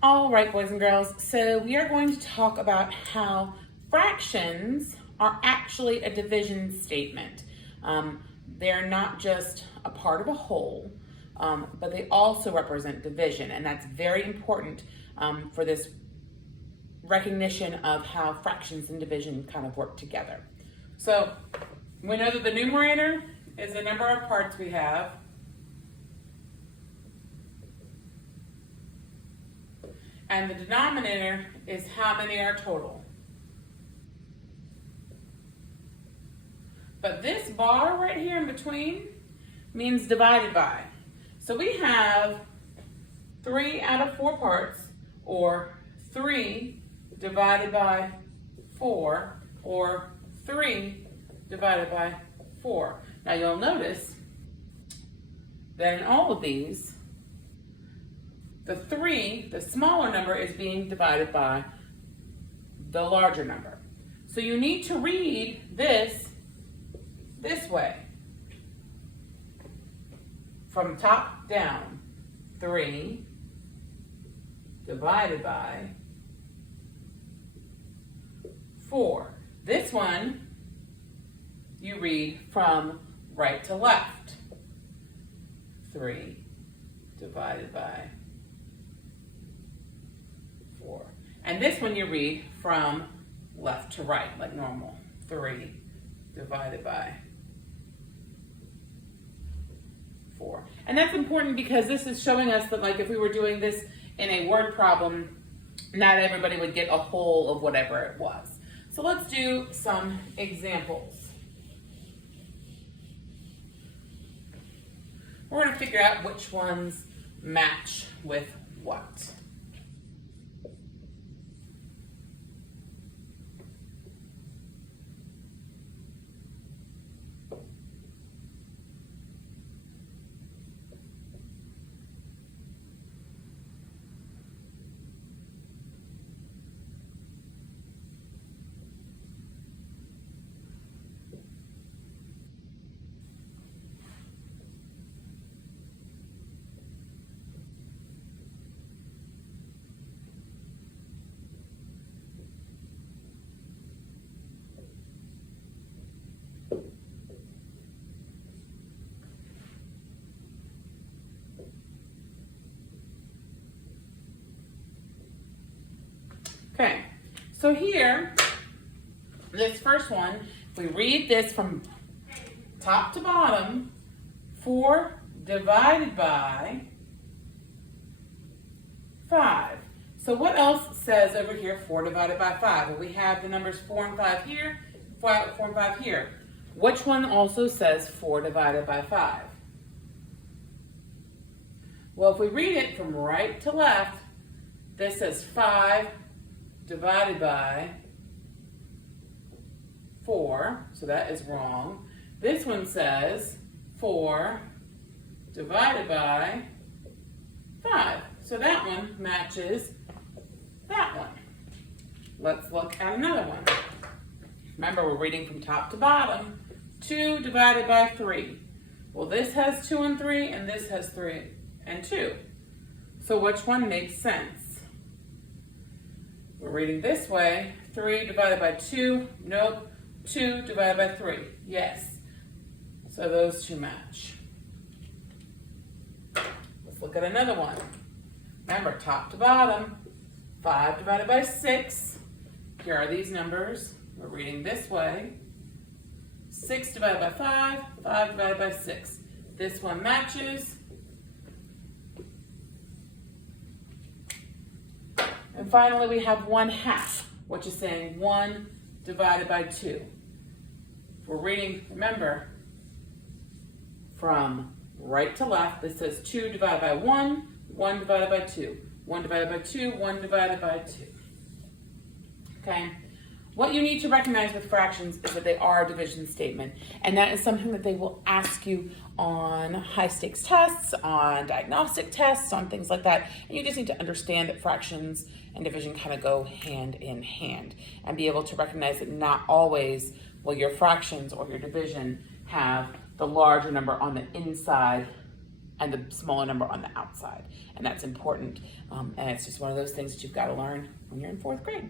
All right, boys and girls, so we are going to talk about how fractions are actually a division statement. They're not just a part of a whole, but they also represent division, and that's very important for this recognition of how fractions and division kind of work together. So we know that the numerator is the number of parts we have. And the denominator is how many are total. But this bar right here in between means divided by. So we have 3 out of 4 parts, or 3 divided by 4, or 3 divided by 4. Now you'll notice that in all of these, the 3, the smaller number, is being divided by the larger number. So you need to read this way, from top down. 3 divided by 4. This one you read from right to left. 3 divided by 4. And this one you read from left to right, like normal. 3 divided by 4. And that's important because this is showing us that, like, if we were doing this in a word problem, not everybody would get a whole of whatever it was. So let's do some examples. We're going to figure out which ones match with what. Okay, so here, this first one, if we read this from top to bottom, 4 divided by 5. So what else says over here, 4 divided by 5? Well, we have the numbers 4 and 5 here, 4 and 5 here. Which one also says 4 divided by 5? Well, if we read it from right to left, this says 5 divided by 4, so that is wrong. This one says 4 divided by 5, so that one matches that one. Let's look at another one. Remember, we're reading from top to bottom. 2 divided by 3. Well, this has 2 and 3, and this has 3 and 2. So which one makes sense? We're reading this way. 3 divided by 2. Nope. 2 divided by 3. Yes. So those two match. Let's look at another one. Remember, top to bottom. 5 divided by 6. Here are these numbers. We're reading this way. 6 divided by 5. 5 divided by 6. This one matches. And finally, we have 1/2, which is saying 1 divided by 2. We're reading, remember, from right to left. This says 2 divided by 1, 1 divided by 2, 1 divided by 2, 1 divided by 2. Okay? What you need to recognize with fractions is that they are a division statement, and that is something that they will ask you on high-stakes tests, on diagnostic tests, on things like that, and you just need to understand that fractions and division kind of go hand in hand, and be able to recognize that not always will your fractions or your division have the larger number on the inside and the smaller number on the outside. And that's important. And it's just one of those things that you've got to learn when you're in 4th grade.